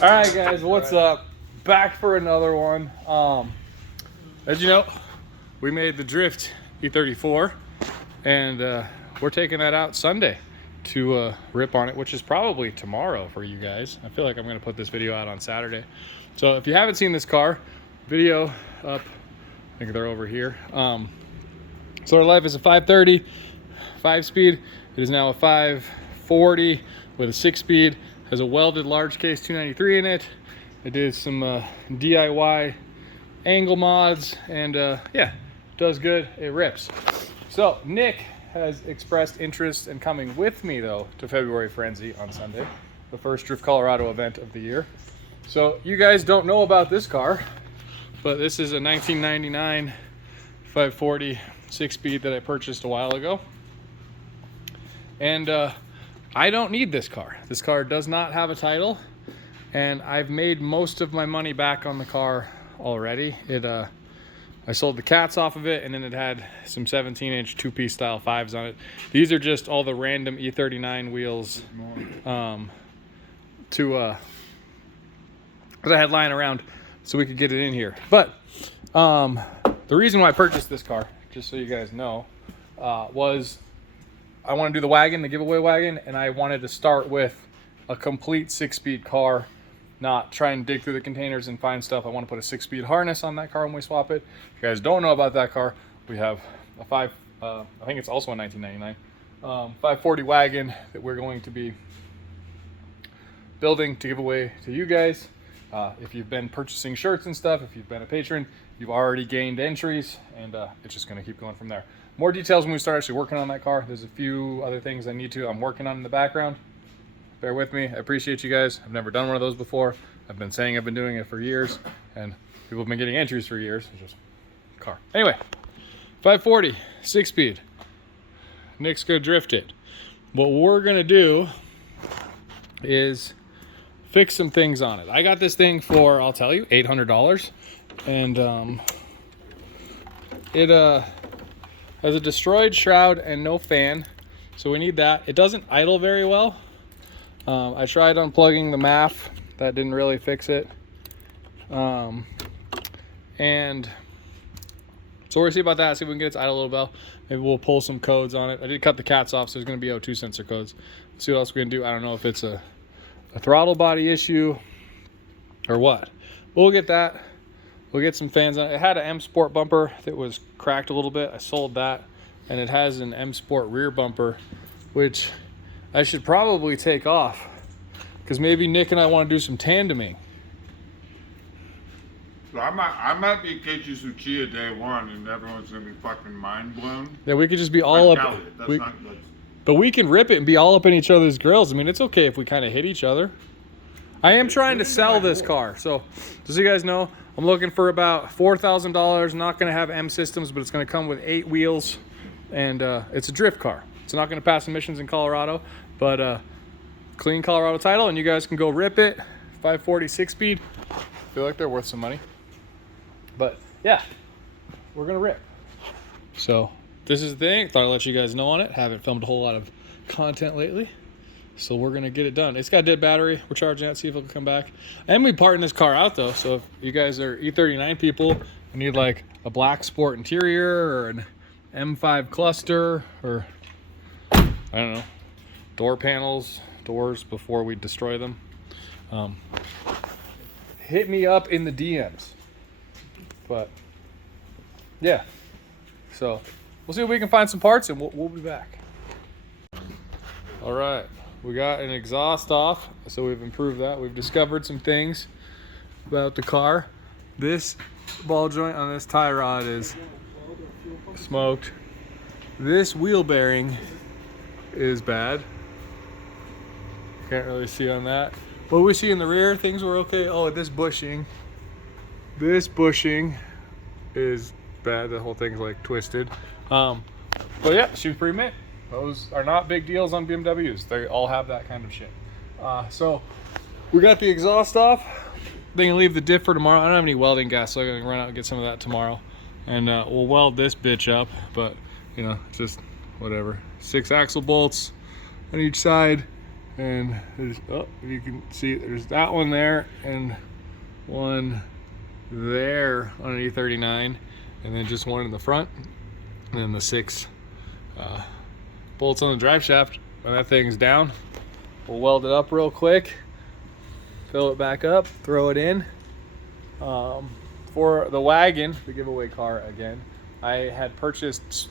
All right, guys, what's up? Back for another one. As you know, we made the Drifty34, and we're taking that out Sunday to rip on it, which is probably tomorrow for you guys. I feel like I'm going to put this video out on Saturday. So if you haven't seen this car, video up, I think they're over here. So our life is a 530, 5-speed. It is now a 540 with a 6-speed. Has a welded large case 293 in it. I did some DIY angle mods, and yeah, does good. It rips. So Nick has expressed interest in coming with me though to February Frenzy on Sunday, the first Drift Colorado event of the year. So you guys don't know about this car, but this is a 1999 540 6-speed that I purchased a while ago. And I don't need this car. This car does not have a title, and I've made most of my money back on the car already. I sold the cats off of it, and then it had some 17-inch 2-piece style 5s on it. These are just all the random E39 wheels that I had lying around so we could get it in here. But the reason why I purchased this car, just so you guys know, was I want to do the wagon, the giveaway wagon, and I wanted to start with a complete 6-speed car, not try and dig through the containers and find stuff. I want to put a 6-speed harness on that car when we swap it. If you guys don't know about that car, we have a I think it's also a 1999 540 wagon that we're going to be building to give away to you guys. If you've been purchasing shirts and stuff, if you've been a patron, you've already gained entries, and it's just going to keep going from there. More details when we start actually working on that car. There's a few other things I'm working on in the background. Bear with me. I appreciate you guys. I've never done one of those before. I've been saying I've been doing it for years, and people have been getting entries for years. It's just a car. Anyway, 540, 6-speed. Nick's gonna drift it. What we're gonna do is fix some things on it. I got this thing for, I'll tell you, $800, and it has a destroyed shroud and no fan, so we need that. It doesn't idle very well. I tried unplugging the MAF. That didn't really fix it. And so we're gonna see about that, see if we can get its idle a little bit. Maybe we'll pull some codes on it. I did cut the cats off, so there's gonna be O2 sensor codes. Let's see what else we can do. I don't know if it's a throttle body issue or what. We'll get that. We'll get some fans on it. It had an M Sport bumper that was cracked a little bit. I sold that, and it has an M Sport rear bumper, which I should probably take off, because maybe Nick and I want to do some tandeming. So I might be Keiichi Tsuchiya day one, and everyone's gonna be fucking mind blown. Yeah, we could just be all up. But we can rip it and be all up in each other's grills. I mean, it's okay if we kind of hit each other. I am trying to sell this car, so just so you guys know, I'm looking for about $4,000. Not going to have M systems, but it's going to come with 8 wheels, and it's a drift car. It's not going to pass emissions in Colorado, but clean Colorado title, and you guys can go rip it. 540 6-speed. Feel like they're worth some money. But yeah, we're going to rip. So this is the thing. Thought I'd let you guys know on it. Haven't filmed a whole lot of content lately, so we're going to get it done. It's got a dead battery. We're charging that, see if it'll come back. And we parting this car out though, so if you guys are E39 people and need like a black sport interior or an M5 cluster, or I don't know, door panels, doors before we destroy them, hit me up in the DMs. But yeah, so we'll see if we can find some parts, and we'll be back. All right, we got an exhaust off, so we've improved that. We've discovered some things about the car. This ball joint on this tie rod is smoked. This wheel bearing is bad. Can't really see on that. What we see in the rear, things were okay. Oh, this bushing is bad. The whole thing's like twisted. But yeah, shoes pre-mint. Those are not big deals on BMWs. They all have that kind of shit. So we got the exhaust off. They can leave the diff for tomorrow. I don't have any welding gas, so I'm gonna run out and get some of that tomorrow. And we'll weld this bitch up, but you know, just whatever. 6 axle bolts on each side, And there's, oh, you can see there's that one there and one there on an E39, and then just one in the front, and then the 6 bolts on the drive shaft. When that thing's down, we'll weld it up real quick, fill it back up, throw it in. For the wagon, the giveaway car again, I had purchased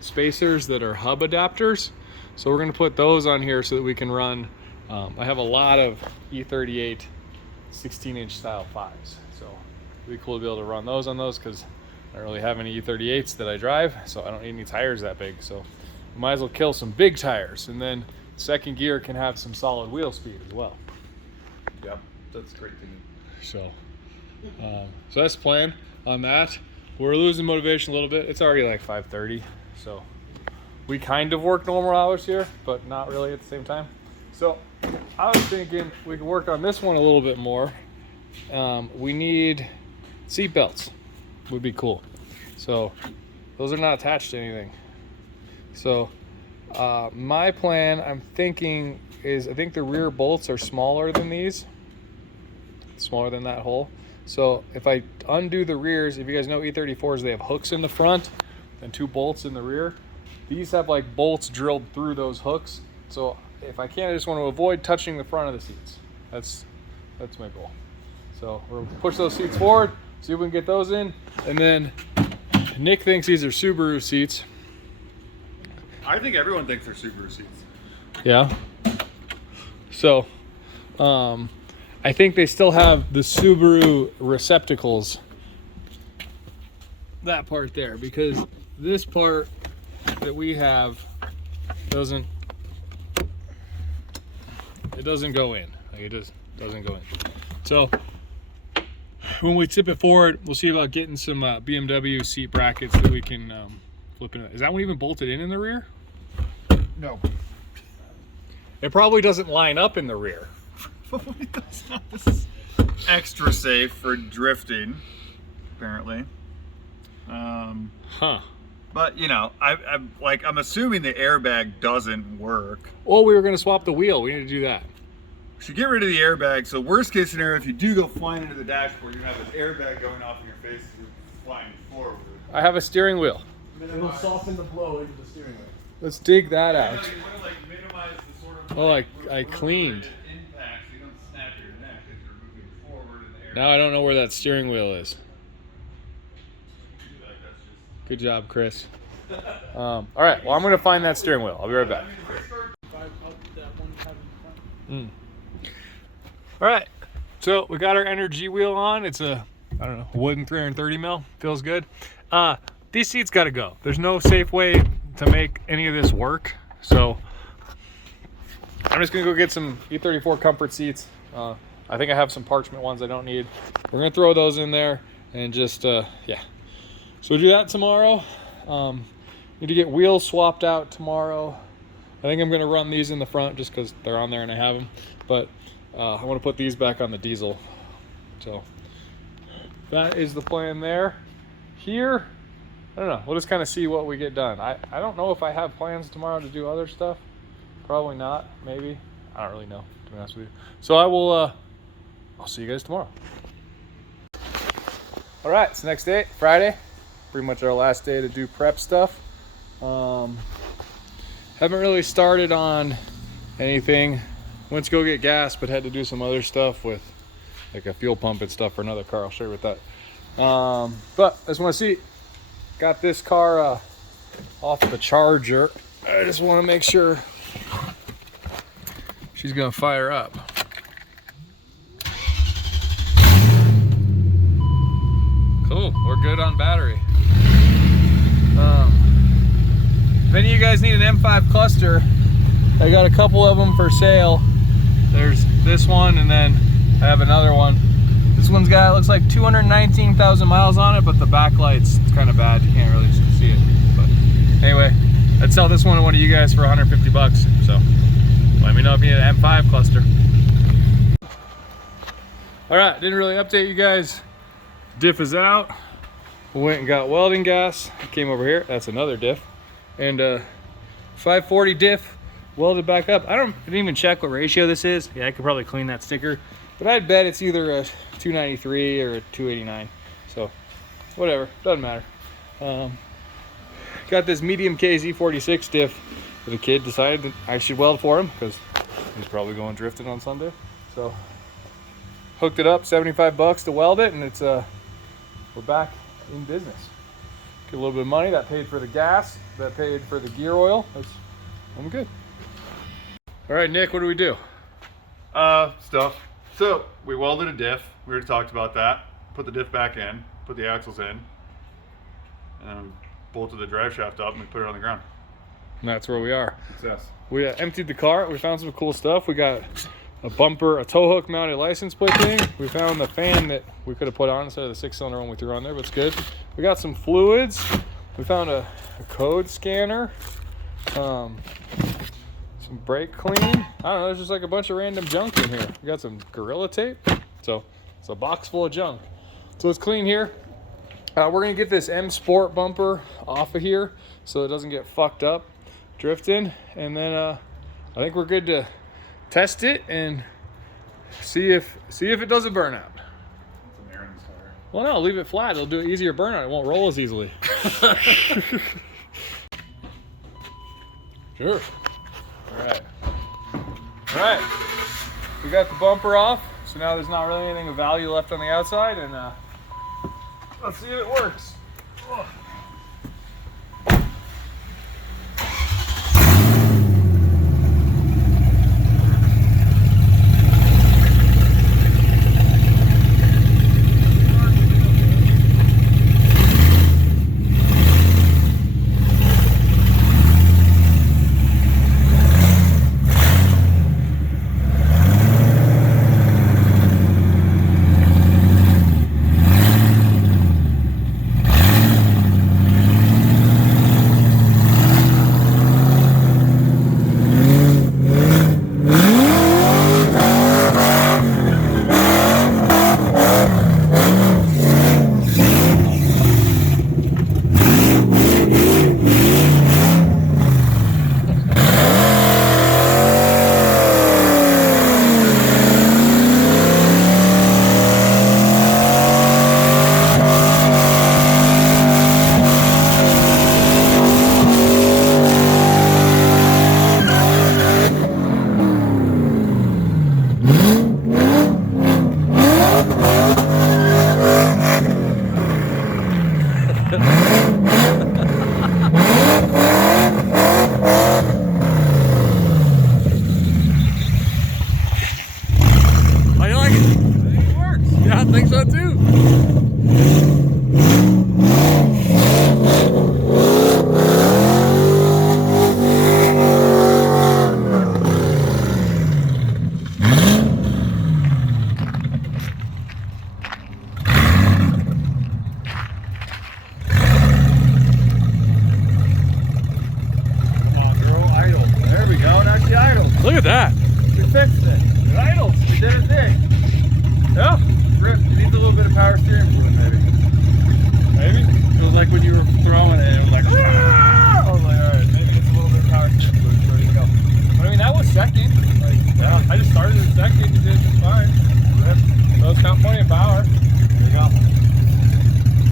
spacers that are hub adapters, so we're going to put those on here so that we can run. I have a lot of E38 16-inch style 5s, so it'd be cool to be able to run those on those because I don't really have any E38s that I drive, so I don't need any tires that big. So we might as well kill some big tires, and then second gear can have some solid wheel speed as well. Yep, that's great to me. So that's the plan on that. We're losing motivation a little bit. It's already like 5:30, so we kind of work normal hours here, but not really at the same time. So I was thinking we could work on this one a little bit more. We need seat belts, would be cool. So those are not attached to anything. So my plan, I'm thinking, is I think the rear bolts are smaller than these, smaller than that hole. So if I undo the rears, if you guys know E34s, they have hooks in the front and 2 bolts in the rear. These have like bolts drilled through those hooks. So if I can, I just want to avoid touching the front of the seats. That's my goal. So we'll push those seats forward, see if we can get those in. And then Nick thinks these are Subaru seats. I think everyone thinks they're Subaru seats. Yeah. So, I think they still have the Subaru receptacles. That part there, because this part that we have doesn't go in. Like, it just doesn't go in. So when we tip it forward, we'll see about getting some BMW seat brackets that we can flip in. Is that one even bolted in the rear? No. It probably doesn't line up in the rear. This is extra safe for drifting, apparently. Huh. But you know, I'm assuming the airbag doesn't work. Oh, we were gonna swap the wheel. We need to do that. We should get rid of the airbag. So worst case scenario, if you do go flying into the dashboard, you have this airbag going off in your face as you're flying forward. I have a steering wheel. It'll soften the blow into the steering wheel. Let's dig that You out. want to like minimize the sort of Oh, like, I cleaned. impact so you don't snap your neck as you're moving forward in the air. Now I don't know where that steering wheel is. Like, that's just... Good job, Chris. All right, well, I'm gonna find that steering wheel. I'll be right back. All right, so we got our energy wheel on. It's a, I don't know, wooden 330 mil. Feels good. These seats gotta go. There's no safe way to make any of this work. So I'm just gonna go get some E34 comfort seats. I think I have some parchment ones I don't need. We're gonna throw those in there and just, yeah. So we'll do that tomorrow. Need to get wheels swapped out tomorrow. I think I'm gonna run these in the front just because they're on there and I have them. But I want to put these back on the diesel. So that is the plan there. Here, I don't know. We'll just kind of see what we get done. I don't know if I have plans tomorrow to do other stuff. Probably not. Maybe. I don't really know, to be honest with you. So I will. I'll see you guys tomorrow. All right, it's the next day, Friday. Pretty much our last day to do prep stuff. Haven't really started on anything. Went to go get gas, but had to do some other stuff with like a fuel pump and stuff for another car. I'll show you with that. But I just want to see. Got this car off the charger. I just want to make sure she's gonna fire up. Cool, we're good on battery. If any of you guys need an M5 cluster, I got a couple of them for sale. There's this one, and then I have another one. This one's got, looks like 219,000 miles on it, but the backlight's kind of bad. You can't really see it. But anyway, I'd sell this one to one of you guys for 150 bucks. So let me know if you need an M5 cluster. All right, didn't really update you guys. Diff is out. We went and got welding gas. Came over here. That's another diff. And 540 diff. welded back up. I didn't even check what ratio this is. Yeah, I could probably clean that sticker, but I'd bet it's either a 293 or a 289. So whatever, doesn't matter. Got this medium KZ46 diff that a kid decided that I should weld for him because he's probably going drifting on Sunday. So hooked it up, 75 bucks to weld it, and it's we're back in business. Get a little bit of money. That paid for the gas, that paid for the gear oil. I'm good. All right, Nick, what do we do? Stuff. So we welded a diff. We already talked about that. Put the diff back in, put the axles in, and then bolted the drive shaft up and we put it on the ground. And that's where we are. Success. We emptied the car. We found some cool stuff. We got a bumper, a tow hook mounted license plate thing. We found the fan that we could have put on instead of the 6-cylinder one we threw on there, but it's good. We got some fluids. We found a code scanner. Some brake clean. I don't know, there's just like a bunch of random junk in here. We got some Gorilla Tape. So it's a box full of junk. So it's clean here. We're gonna get this M Sport bumper off of here so it doesn't get fucked up drifting. And then I think we're good to test it and see if it doesn't burn out. Some air in this tire. Well, no, leave it flat. It'll do an easier burnout. It won't roll as easily. Sure. All right. We got the bumper off, so now there's not really anything of value left on the outside, and let's see if it works. Oh. I think so too. Look at that. We fixed it. It idles. We did it big. Yeah. Drift. It needs a little bit of power steering fluid, maybe. Maybe. It was like when you were throwing it, it was like, "Aah!" I was like, alright, maybe it's a little bit of power steering fluid. So there you go. But I mean, that was second. Like, yeah, I just started it second. You did just fine. Those count plenty of power.